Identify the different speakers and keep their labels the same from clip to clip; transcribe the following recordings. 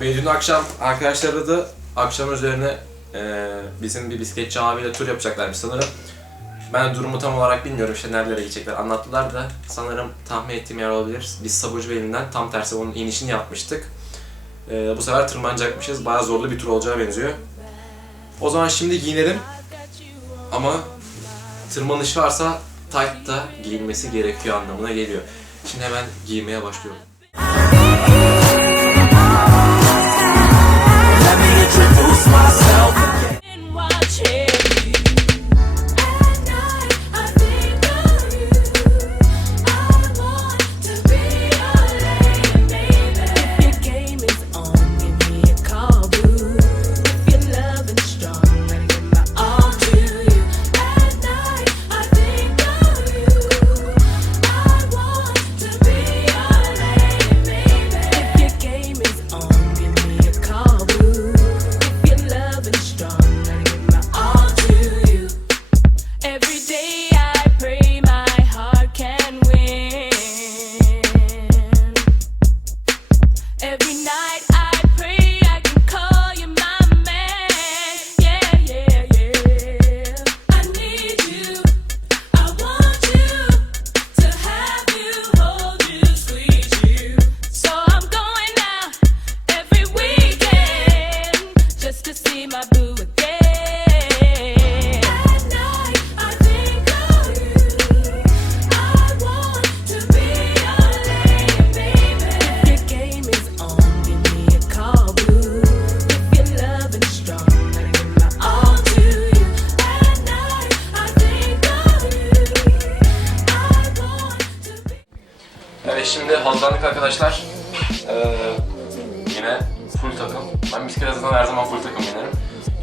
Speaker 1: Ve dün akşam arkadaşlar aradı. Akşam üzerine e, bizim bir bisikletçi abiyle tur yapacaklarmış sanırım. Ben durumu tam olarak bilmiyorum işte nerelere gidecekler anlattılar da sanırım tahmin ettiğim yer olabilir. Biz Sabucubeyli'nden tam tersi onun inişini yapmıştık. E, bu sefer tırmanacakmışız. Bayağı zorlu bir tur olacağı benziyor. O zaman şimdi giyinelim. Ama tırmanış varsa tight da giyinmesi gerekiyor anlamına geliyor. Şimdi hemen giymeye başlıyorum.
Speaker 2: Introduce myself.
Speaker 3: Every night
Speaker 1: şimdi hazırlandık arkadaşlar. Ee, yine full takım. Ben bisiklet zaten her zaman full takım binerim.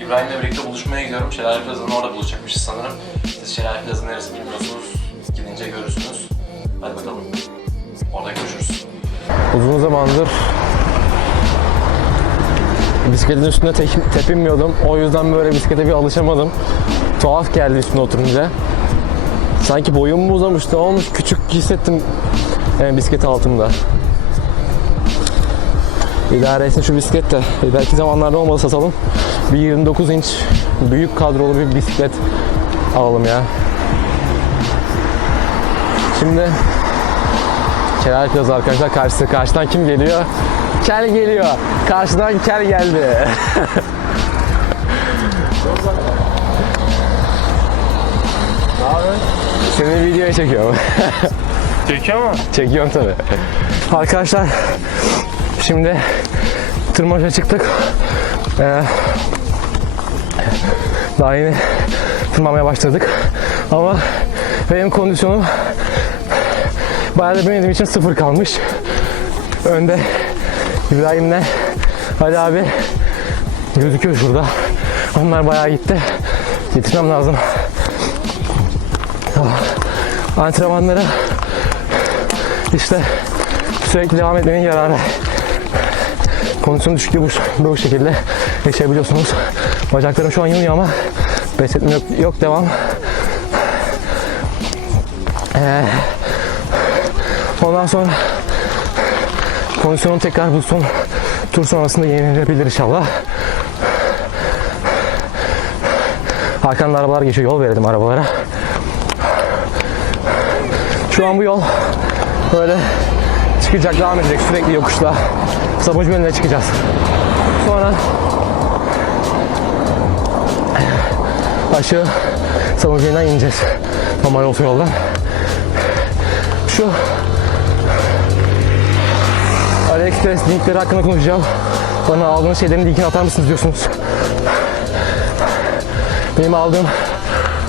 Speaker 1: İbrahim'le birlikte buluşmaya gidiyorum. Şelale Plaza'nın orada buluşacakmışız sanırım. Siz Şelale Plaza neresi bilmiyorsunuz. Gidince görürsünüz. Hadi bakalım. Orada görüşürüz.
Speaker 4: Uzun zamandır bisikletin üstüne te- tepinmiyordum. O yüzden böyle bisiklete bir alışamadım. Tuhaf geldi üstüne oturunca. Sanki boyum mu uzamış, ne olmuş? Küçük hissettim yani bisiklet altımda. İdare etsin şu bisiklet de. Belki zamanlarda olmadı satalım. Bir 29 inç büyük kadrolu bir bisiklet alalım ya. Şimdi Kenar Plaza arkadaşlar karşısı. Karşıdan kim geliyor? Kel geliyor. Karşıdan kel geldi. Seni videoya çekiyorum.
Speaker 5: Çekiyor mu?
Speaker 4: Çekiyorum tabi. Arkadaşlar şimdi tırmanışa çıktık. Ee, daha yeni tırmanmaya başladık. Ama benim kondisyonum bayağı da benim için sıfır kalmış. Önde İbrahim'le Ali abi gözüküyor şurada. Onlar bayağı gitti. Yetişmem lazım. Antrenmanlara işte sürekli devam etmenin yararı. Kondisyon düşüklüğü bu, bu şekilde yaşayabiliyorsunuz. Bacaklarım şu an yanıyor ama pes yok, yok devam. Ee, ondan sonra kondisyonum tekrar bu son tur sonrasında yenilebilir inşallah. Arkamda arabalar geçiyor. Yol verelim arabalara. Şu an bu yol böyle çıkacak, devam edecek sürekli yokuşla. Sabucu bölümüne çıkacağız. Sonra aşağı bölümünden ineceğiz. Normal otoyoldan. Şu AliExpress linkleri hakkında konuşacağım. Bana aldığınız şeylerin linkini atar mısınız diyorsunuz. Benim aldığım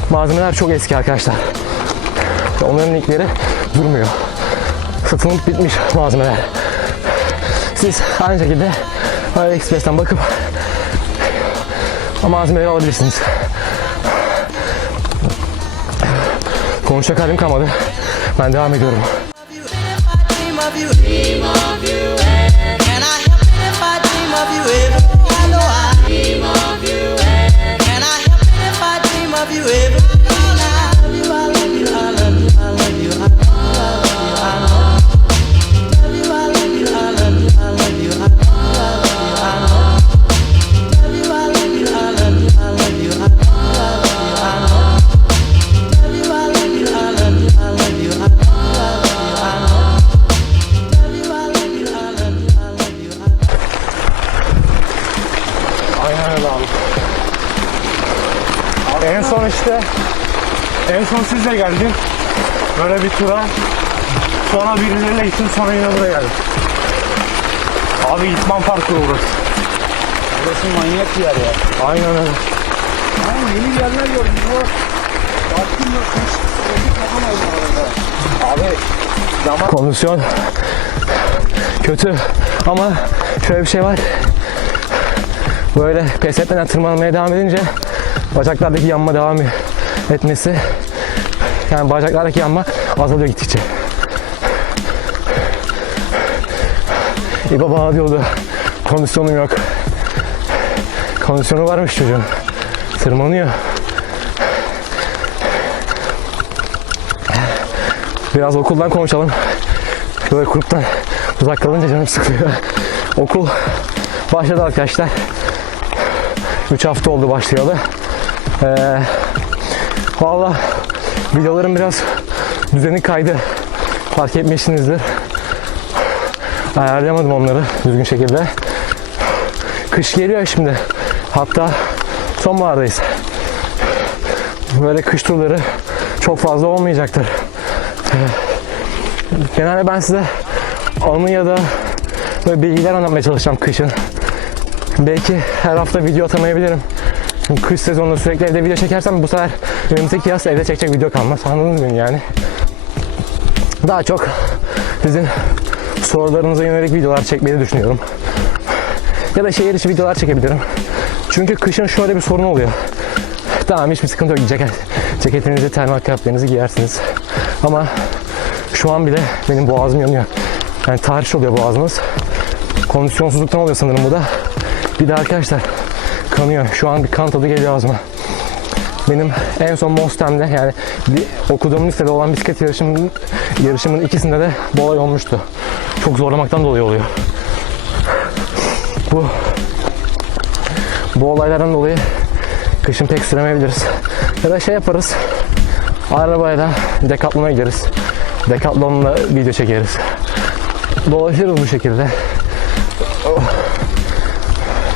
Speaker 4: malzemeler çok eski arkadaşlar. Onların linkleri durmuyor. Satılıp bitmiş malzemeler. Siz aynı şekilde AliExpress'ten bakıp malzemeleri alabilirsiniz. Konuşacak halim kalmadı. Ben devam ediyorum.
Speaker 6: dream of you. Dream
Speaker 5: geldin. Böyle bir tura. Sonra birileriyle gittim sonra yine buraya geldim. Abi gitmem parkuru burası.
Speaker 7: Burası manyak bir yer ya.
Speaker 5: Aynen öyle.
Speaker 7: Ama yeni yerler gördüm. Bu baktım da kış. Abi zaman
Speaker 4: Kondisyon kötü ama şöyle bir şey var. Böyle pes etmeden tırmanmaya devam edince bacaklardaki yanma devam etmesi yani bacaklardaki yanma azalıyor gittikçe. İbo bana diyordu kondisyonum yok. Kondisyonu varmış çocuğun. Tırmanıyor. Biraz okuldan konuşalım. Böyle gruptan uzak kalınca canım sıkılıyor. Okul başladı arkadaşlar. 3 hafta oldu başlayalı. Ee, Valla videolarım biraz düzeni kaydı. Fark etmişsinizdir. Ayarlayamadım onları düzgün şekilde. Kış geliyor şimdi. Hatta sonbahardayız. Böyle kış turları çok fazla olmayacaktır. Genelde ben size anı ya da böyle bilgiler anlatmaya çalışacağım kışın. Belki her hafta video atamayabilirim. Kış sezonunda sürekli evde video çekersem bu sefer önümüzdeki yaz evde çekecek video kalmaz. Anladınız mı yani? Daha çok sizin sorularınıza yönelik videolar çekmeyi düşünüyorum. Ya da şehir içi videolar çekebilirim. Çünkü kışın şöyle bir sorun oluyor. Tamam hiçbir sıkıntı yok. Ceket, ceketinizi, termal kıyafetlerinizi giyersiniz. Ama şu an bile benim boğazım yanıyor. Yani tahriş oluyor boğazımız. Kondisyonsuzluktan oluyor sanırım bu da. Bir de arkadaşlar kanıyor. Şu an bir kan tadı geliyor ağzıma. Benim en son Mostem'de yani bir okuduğum lisede olan bisiklet yarışımının, yarışımın ikisinde de bu olay olmuştu. Çok zorlamaktan dolayı oluyor. Bu bu olaylardan dolayı kışın pek süremeyebiliriz. Ya da şey yaparız. Arabayla Decathlon'a gideriz. Decathlon'la video çekeriz. Dolaşırız bu şekilde.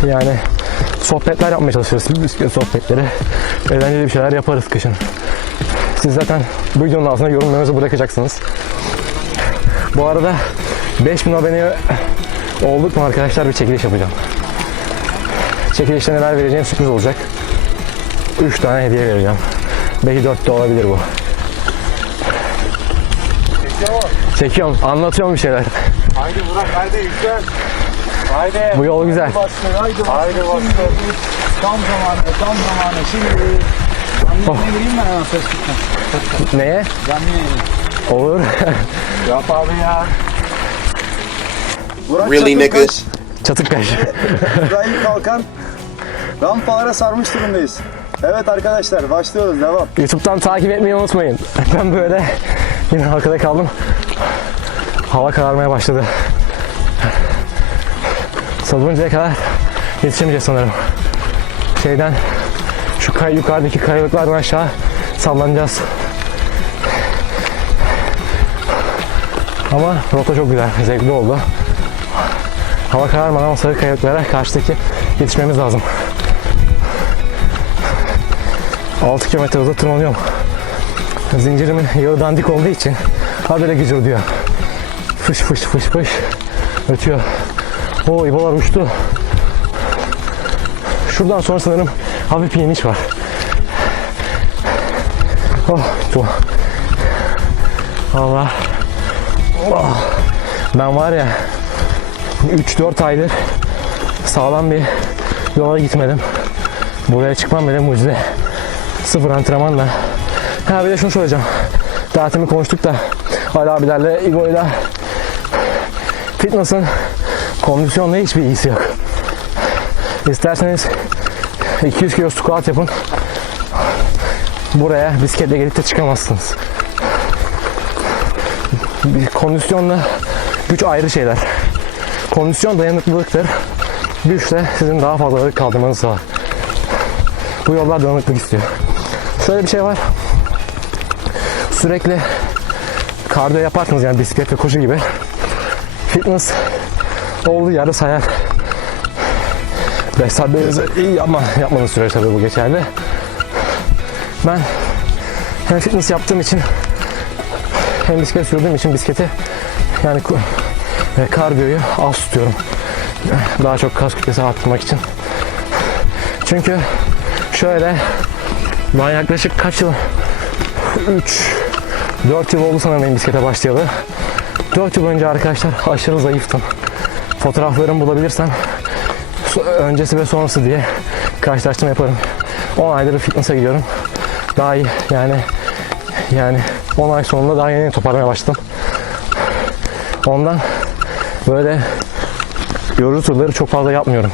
Speaker 4: Yani sohbetler yapmaya çalışırız. Bisiklet sohbetleri. Eğlenceli bir şeyler yaparız kışın. Siz zaten bu videonun altına yorumlarınızı bırakacaksınız. Bu arada 5000 abone olduk mu arkadaşlar bir çekiliş yapacağım. Çekilişte neler vereceğim sürpriz olacak. 3 tane hediye vereceğim. Belki 4 de olabilir bu. Çekiyorum, anlatıyorum bir şeyler.
Speaker 5: Haydi Burak haydi yüksel. Haydi.
Speaker 4: Bu yol güzel.
Speaker 7: başlıyor. Haydi başlıyor.
Speaker 5: Haydi başlıyor.
Speaker 7: Tam zamanı, tam zamanı. Şimdi canlı
Speaker 4: Oh.
Speaker 7: gireyim ben hemen Facebook'tan.
Speaker 4: Neye?
Speaker 7: Canlı yayına.
Speaker 4: Olur.
Speaker 5: Yap abi ya.
Speaker 7: Burak
Speaker 8: Really, niggas?
Speaker 4: Çatık kaç.
Speaker 7: İbrahim Kalkan. Rampalara sarmış durumdayız. Evet arkadaşlar başlıyoruz. Devam.
Speaker 4: YouTube'dan takip etmeyi unutmayın. Ben böyle yine arkada kaldım. Hava kararmaya başladı. Salıncaya kadar yetişemeyeceğiz sanırım. Şeyden şu kay yukarıdaki kayalıklardan aşağı sallanacağız. Ama rota çok güzel, zevkli oldu. Hava kararmadan o sarı kayalıklara karşıdaki yetişmemiz lazım. 6 kilometre hızla tırmanıyorum. Zincirimin yağı dandik olduğu için habire gücür diyor. Fış fış fış fış ötüyor. O ibalar uçtu. Şuradan sonra sanırım hafif bir iniş var. Oh, bu. Allah. Oh. Ben var ya 3-4 aydır sağlam bir yola gitmedim. Buraya çıkmam bile mucize. Sıfır antrenmanla. Ha bir de şunu söyleyeceğim. Temin konuştuk da Ali abilerle, İbo'yla fitness'ın kondisyonla hiçbir ilgisi yok. İsterseniz 200 kilo squat yapın. Buraya bisikletle gelip de çıkamazsınız. Bir kondisyonla güç ayrı şeyler. Kondisyon dayanıklılıktır. Güçle sizin daha fazla ağırlık kaldırmanızı sağlar. Bu yollar dayanıklık istiyor. Şöyle bir şey var. Sürekli kardiyo yaparsınız yani bisiklet ve koşu gibi. Fitness olduğu yerde sayar. Beslenmenizi iyi yapma, yapmanız süreci tabii bu geçerli. Ben hem fitness yaptığım için hem bisiklet sürdüğüm için bisikleti yani e, kardiyoyu az tutuyorum. Daha çok kas kütlesi arttırmak için. Çünkü şöyle ben yaklaşık kaç yıl 3 4 yıl oldu sanırım bisiklete başlayalı. 4 yıl önce arkadaşlar aşırı zayıftım. Fotoğraflarımı bulabilirsem öncesi ve sonrası diye karşılaştırma yaparım. 10 aydır fitness'a gidiyorum. Daha iyi yani yani 10 ay sonunda daha yeni toparlamaya başladım. Ondan böyle yorucu turları çok fazla yapmıyorum.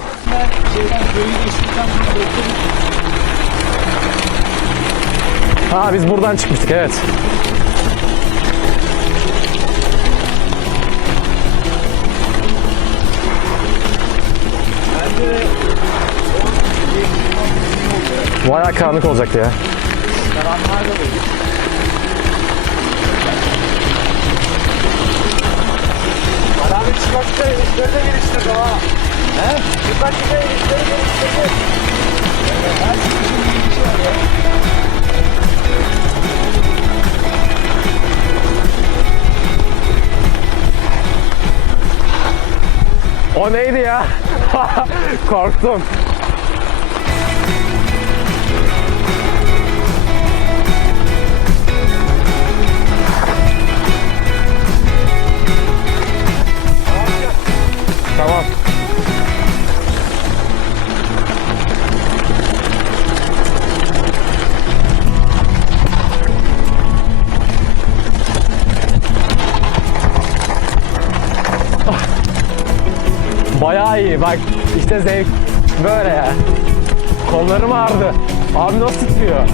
Speaker 4: Ha biz buradan çıkmıştık evet. Bayağı karanlık olacaktı ya. O neydi ya? Korktum. Tamam. Bayağı iyi. Bak işte zevk böyle ya. Kollarım ağrıdı. Abi nasıl titriyor?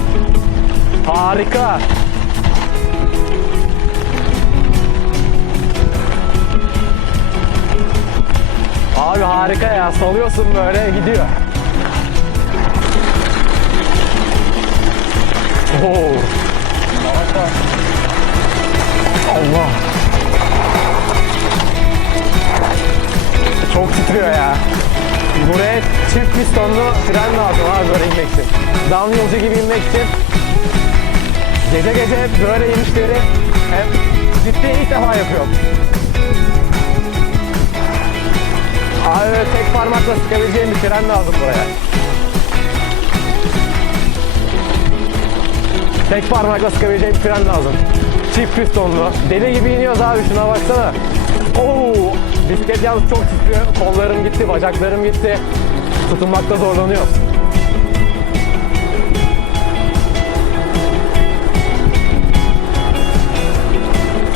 Speaker 4: Harika. Abi harika ya. Salıyorsun böyle gidiyor. Oo. Allah. Çok titriyor ya. Buraya çift pistonlu fren lazım abi böyle inmek için. Downhill'cı gibi inmek için. Gece gece böyle inişleri hem ciddi ilk defa yapıyorum. Abi tek parmakla sıkabileceğim bir fren lazım buraya. Tek parmakla sıkabileceğim bir fren lazım. Çift pistonlu. Deli gibi iniyoruz abi şuna baksana. Oo, bisiklet yalnız çok titriyor. Kollarım gitti, bacaklarım gitti. Tutunmakta zorlanıyor.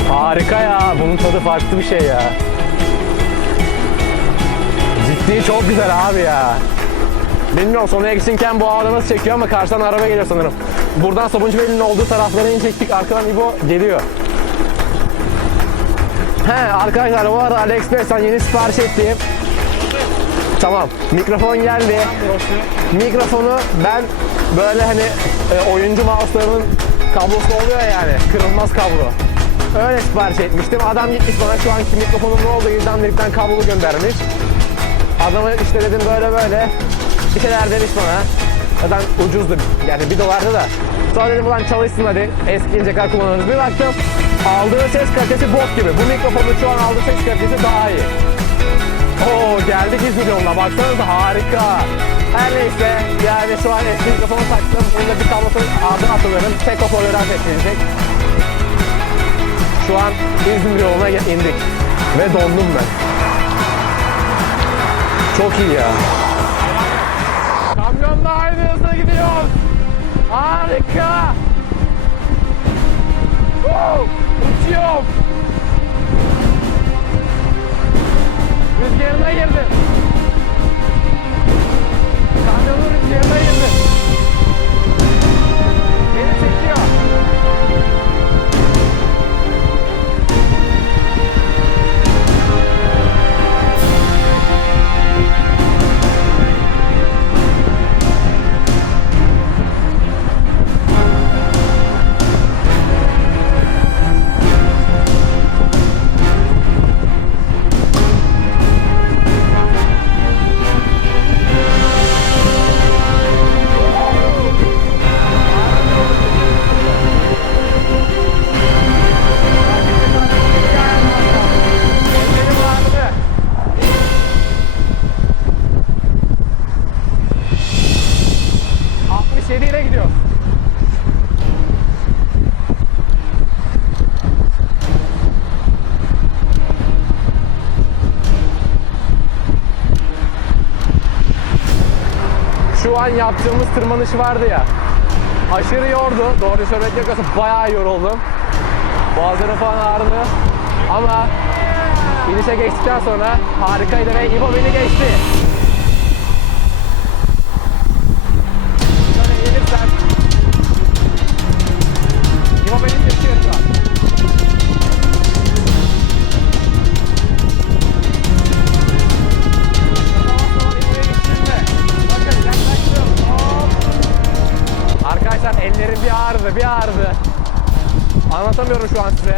Speaker 4: Harika ya. Bunun tadı farklı bir şey ya. Ciddi çok güzel abi ya. Bilmiyorum sona eksinken bu ağda nasıl çekiyor ama karşıdan araba geliyor sanırım. Buradan Sabuncubeylinin olduğu taraflara inecektik. Arkadan İbo geliyor. He arkadaşlar bu arada AliExpress'ten yeni sipariş ettiğim Tamam. Mikrofon geldi. Mikrofonu ben böyle hani e, oyuncu mouse'larının kablosu oluyor ya yani. Kırılmaz kablo. Öyle sipariş etmiştim. Adam gitmiş bana şu anki mikrofonum ne oldu? İzlendirikten kablolu göndermiş. Adama işte dedim böyle böyle. Bir şeyler demiş bana. Zaten ucuzdu. Yani bir dolardı da. Sonra dedim ulan çalışsın hadi. Eski incekar kullanırız. Bir baktım aldığı ses kalitesi bok gibi. Bu mikrofonun şu an aldığı ses kalitesi daha iyi. Oo geldik 100 milyonuna baksanıza harika. Her neyse yani şu an eski mikrofonu taktım. Bunda bir kablosunu adı atılırım. Tek hoparlörü ateşleyecek. Şu an 100 milyonuna indik. Ve dondum ben. Çok iyi ya. Kamyonda aynı hızla gidiyor. Harika. Wow, uçuyorum. Rüzgarına girdim. Kamyonun rüzgarına girdim. Yaptığımız tırmanış vardı ya. Aşırı yordu. Doğru söylemek gerekirse bayağı yoruldum. Boğazlarım falan ağrıdı. Ama inişe geçtikten sonra harikaydı ve İbo beni geçti. Şöyle eğilirsen İbo beni geçiyor şu an. Ellerim bir ağrıdı, bir ağrıdı. Anlatamıyorum şu an size.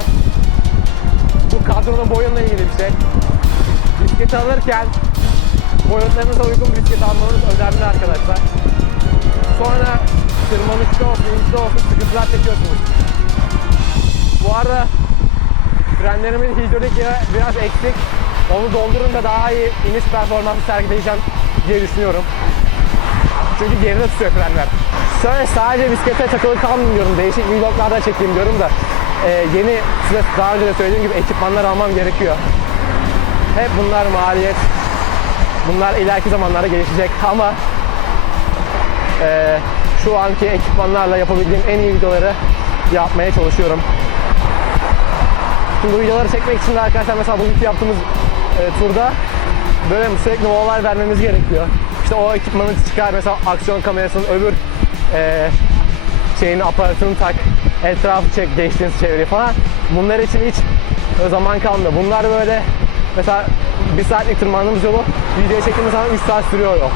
Speaker 4: Bu kadronun boyunla ilgili bir şey. Bisiklet alırken boyutlarınıza uygun bisiklet almanız önemli arkadaşlar. Sonra tırmanışta olsun, inişte olsun sıkıntılar çekiyorsunuz. Bu arada frenlerimin hidrolik biraz eksik. Onu doldurun da daha iyi iniş performansı sergileyeceğim diye düşünüyorum. Çünkü geride tutuyor frenler. Şöyle sadece bisiklete takılı kalmayayım diyorum. Değişik vloglarda çekeyim diyorum da e, yeni size daha önce de söylediğim gibi ekipmanlar almam gerekiyor. Hep bunlar maliyet. Bunlar ileriki zamanlarda gelişecek ama e, şu anki ekipmanlarla yapabildiğim en iyi videoları yapmaya çalışıyorum. Şimdi bu videoları çekmek için de arkadaşlar mesela bugünkü yaptığımız e, turda böyle sürekli molalar vermemiz gerekiyor. İşte o ekipmanı çıkar mesela aksiyon kamerasının öbür e, şeyini aparatını tak etrafı çek geçtiğiniz çevreyi falan. Bunlar için hiç zaman kalmıyor. Bunlar böyle mesela bir saatlik tırmandığımız yolu videoya çektiğimiz zaman 3 saat sürüyor yol.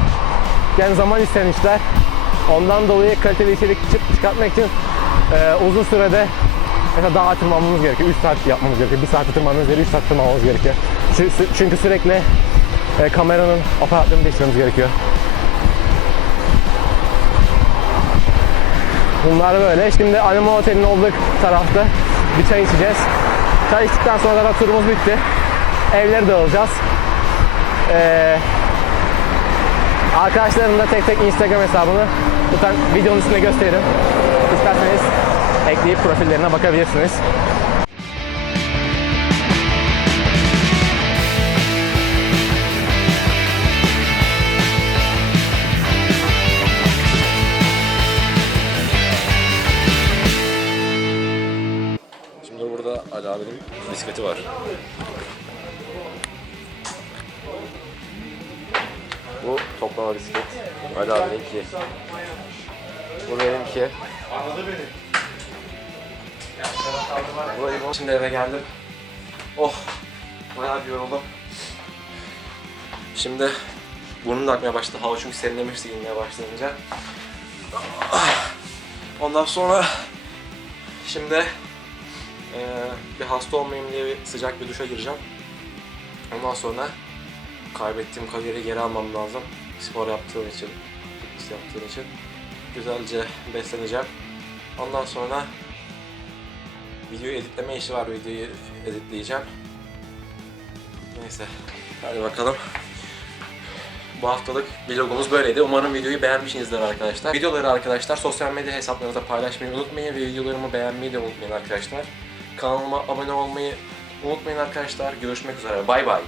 Speaker 4: Yani zaman isteyen işler. Ondan dolayı kaliteli içerik çı- çıkartmak için e, uzun sürede mesela daha tırmanmamız gerekiyor. 3 saat yapmamız gerekiyor. 1 saatte tırmanmamız gerekiyor. 3 saat tırmanmamız gerekiyor. Çünkü sürekli e, kameranın aparatlarını değiştirmemiz gerekiyor. Bunlar böyle. Şimdi Anima Otel'in olduğu tarafta bir çay içeceğiz. Çay içtikten sonra da turumuz bitti. Evlere dağılacağız. Ee, arkadaşlarımın da tek tek Instagram hesabını lütfen videonun üstünde gösteririm. İsterseniz ekleyip profillerine bakabilirsiniz.
Speaker 1: Abinin bisikleti var. Bu toplama bisiklet. Ali abininki. Bu benimki. Bu İbo. Şimdi eve geldim. Oh! Bayağı bir yoruldum. Şimdi burnum da akmaya başladı. Hava çünkü serinlemişti inmeye başlayınca. Ah! Ondan sonra şimdi bir hasta olmayayım diye sıcak bir duşa gireceğim. Ondan sonra kaybettiğim kaloriyi geri almam lazım. Spor yaptığım için, fitness yaptığım için. Güzelce besleneceğim. Ondan sonra video editleme işi var. Videoyu editleyeceğim. Neyse. Hadi bakalım. Bu haftalık vlogumuz böyleydi. Umarım videoyu beğenmişsinizdir arkadaşlar. Videoları arkadaşlar sosyal medya hesaplarınızda paylaşmayı unutmayın ve videolarımı beğenmeyi de unutmayın arkadaşlar. Kanalıma abone olmayı unutmayın arkadaşlar. Görüşmek üzere. Bay bay.